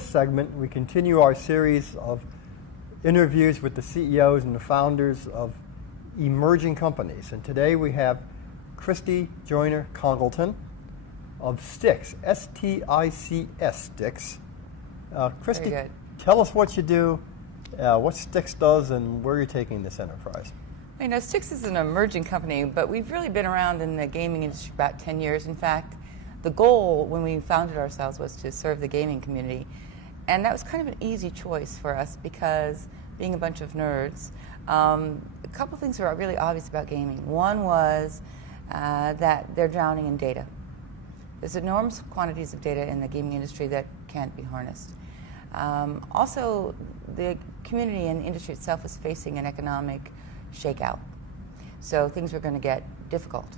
this segment, we continue our series of interviews with the CEOs and the founders of emerging companies. And today we have Christy Joiner-Congleton of Stics, S-T-I-C-S, Stics. Christy, tell us what you do, what Stics does, and where you're taking this enterprise. You know, Stics is an emerging company, but we've really been around in the gaming industry about 10 years. In fact, the goal when we founded ourselves was to serve the gaming community. And that was kind of an easy choice for us because being a bunch of nerds, a couple things were really obvious about gaming. One was that they're drowning in data. There's enormous quantities of data in the gaming industry that can't be harnessed. Also, the community and the industry itself is facing an economic shakeout. So things were going to get difficult.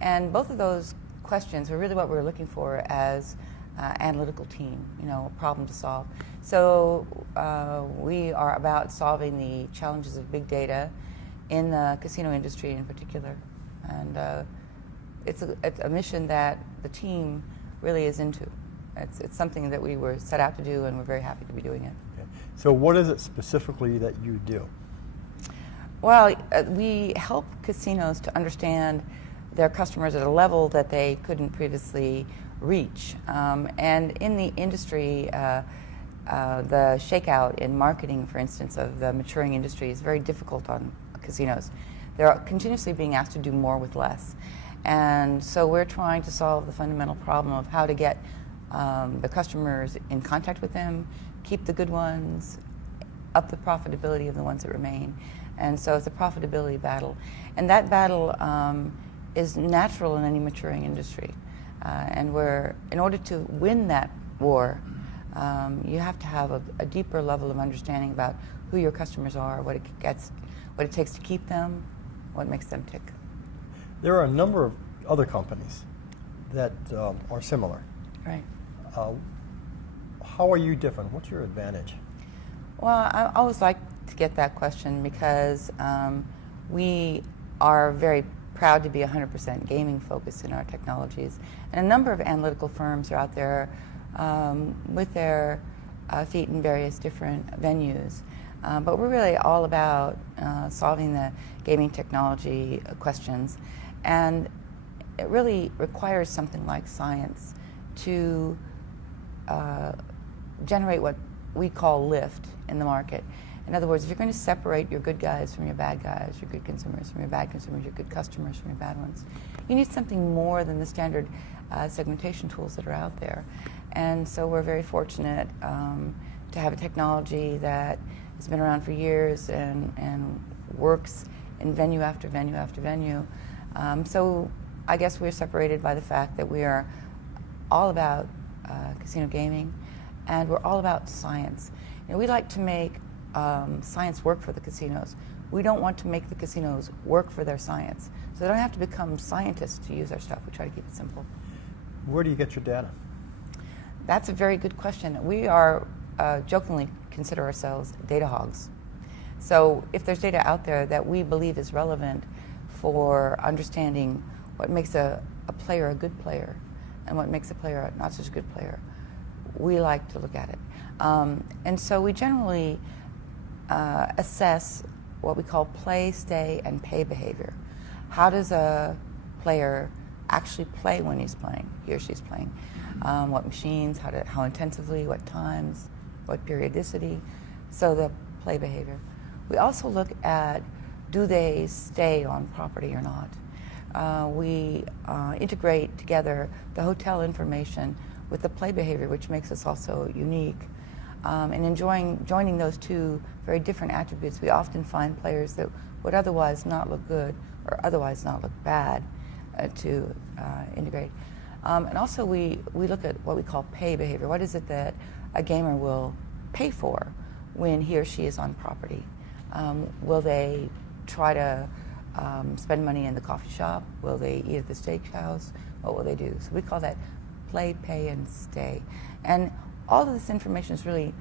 And both of those questions were really what we were looking for as analytical team, you know, a problem to solve. So we are about solving the challenges of big data in the casino industry in particular. And it's a mission that the team really is into. It's something that we were set out to do, and we're very happy to be doing it. Okay. So what is it specifically that you do? Well, we help casinos to understand their customers at a level that they couldn't previously reach. And in the industry, the shakeout in marketing, for instance, of the maturing industry is very difficult on casinos. They're continuously being asked to do more with less. And so we're trying to solve the fundamental problem of how to get the customers in contact with them, keep the good ones, up the profitability of the ones that remain. And so it's a profitability battle. And that battle is natural in any maturing industry. And in order to win that war, you have to have a deeper level of understanding about who your customers are, what it takes to keep them, what makes them tick. There are a number of other companies that are similar. Right. How are you different? What's your advantage? Well, I always like to get that question because we are very proud to be 100% gaming focused in our technologies. And a number of analytical firms are out there with their feet in various different venues. But we're really all about solving the gaming technology questions. And it really requires something like science to generate what we call lift in the market. In other words, if you're going to separate your good guys from your bad guys, your good consumers from your bad consumers, your good customers from your bad ones, you need something more than the standard segmentation tools that are out there. And so we're very fortunate to have a technology that has been around for years and works in venue after venue after venue. So I guess we're separated by the fact that we are all about casino gaming, and we're all about science. You know, we like to make science work for the casinos. We don't want to make the casinos work for their science. So they don't have to become scientists to use our stuff. We try to keep it simple. Where do you get your data? That's a very good question. We are jokingly consider ourselves data hogs. So if there's data out there that we believe is relevant for understanding what makes a player a good player and what makes a player a not such a good player, we like to look at it. And so we generally assess what we call play, stay, and pay behavior. How does a player actually play when he's playing, he or she's playing? What machines, how intensively, what times, what periodicity, so the play behavior. We also look at, do they stay on property or not? We integrate together the hotel information with the play behavior, which makes us also unique. And joining those two very different attributes, we often find players that would otherwise not look good or otherwise not look bad to integrate. And also we look at what we call pay behavior. What is it that a gamer will pay for when he or she is on property? Will they try to spend money in the coffee shop? Will they eat at the steakhouse? What will they do? So we call that play, pay, and stay. And all of this information is really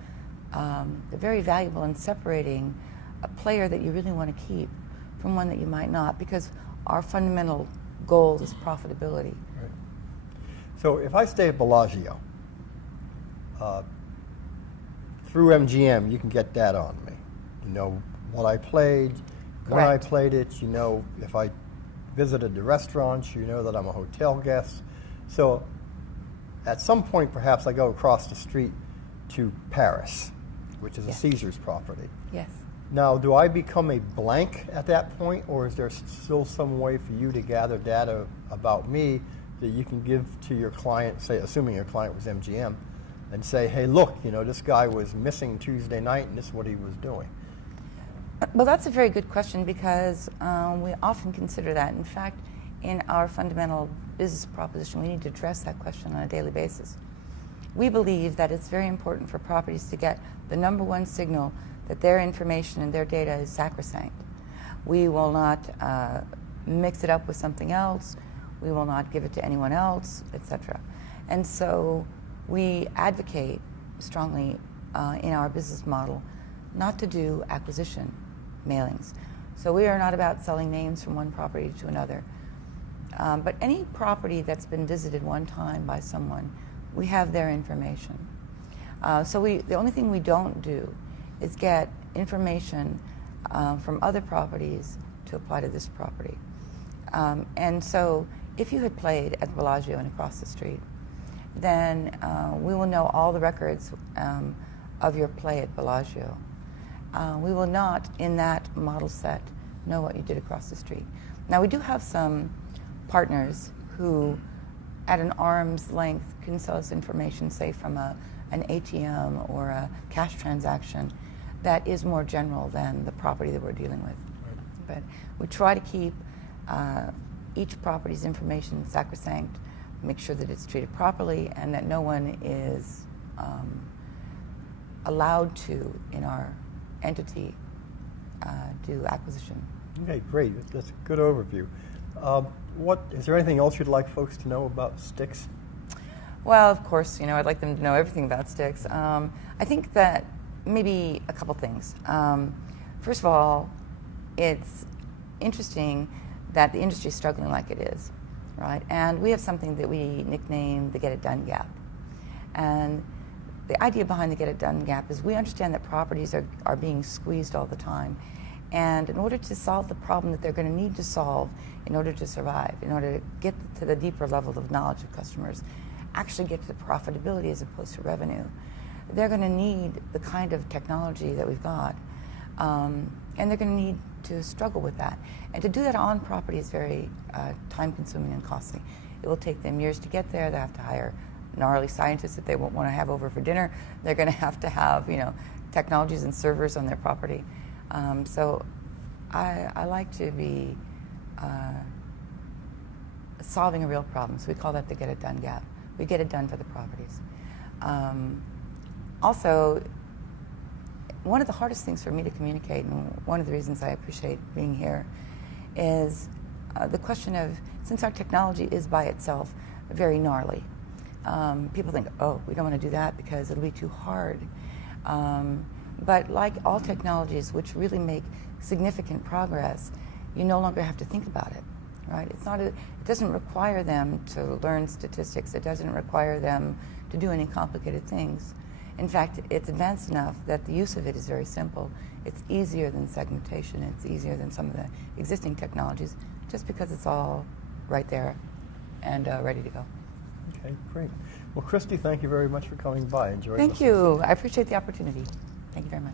very valuable in separating a player that you really want to keep from one that you might not, because our fundamental goal is profitability. Right. So if I stay at Bellagio, through MGM, you can get data on me. You know what I played, when I Correct. played it. You know if I visited the restaurants. You know that I'm a hotel guest. So at some point, perhaps I go across the street to Paris, which is Yes. a Caesars property. Yes. Now, do I become a blank at that point, or is there still some way for you to gather data about me that you can give to your client, say, assuming your client was MGM, and say, hey, look, you know, this guy was missing Tuesday night, and this is what he was doing? Well, that's a very good question because we often consider that. In fact, in our fundamental business proposition, we need to address that question on a daily basis. We believe that it's very important for properties to get the number one signal that their information and their data is sacrosanct. We will not mix it up with something else. We will not give it to anyone else, etc. And so we advocate strongly in our business model not to do acquisition mailings. So we are not about selling names from one property to another. But any property that's been visited one time by someone, we have their information. So the only thing we don't do is get information from other properties to apply to this property. And so if you had played at Bellagio and across the street, then we will know all the records of your play at Bellagio. We will not, in that model set, know what you did across the street. Now, we do have some partners who, at an arm's length, can sell us information, say from an ATM or a cash transaction that is more general than the property that we're dealing with. Right. But we try to keep each property's information sacrosanct, make sure that it's treated properly, and that no one is allowed to, in our entity, do acquisition. Okay, great. That's a good overview. Is there anything else you'd like folks to know about Stics? Well, of course, I'd like them to know everything about Stics. I think that maybe a couple things. First of all, it's interesting that the industry is struggling like it is, right? And we have something that we nickname the Get It Done Gap. And the idea behind the Get It Done Gap is we understand that properties are being squeezed all the time. And in order to solve the problem that they're going to need to solve in order to survive, in order to get to the deeper level of knowledge of customers, actually get to the profitability as opposed to revenue, they're going to need the kind of technology that we've got. And they're going to need to struggle with that. And to do that on property is very time-consuming and costly. It will take them years to get there. They have to hire gnarly scientists that they won't want to have over for dinner. They're going to have, technologies and servers on their property. So I like to be solving a real problem. So we call that the Get It Done Gap. We get it done for the properties. Also, one of the hardest things for me to communicate, and one of the reasons I appreciate being here, is the question of, since our technology is by itself very gnarly, people think, oh, we don't want to do that because it'll be too hard. But like all technologies which really make significant progress, you no longer have to think about it, right? It doesn't require them to learn statistics. It doesn't require them to do any complicated things. In fact, it's advanced enough that the use of it is very simple. It's easier than segmentation. It's easier than some of the existing technologies, just because it's all right there and ready to go. Okay, great. Well, Christy, thank you very much for coming by. Enjoy. Thank you. I appreciate the opportunity. Thank you very much.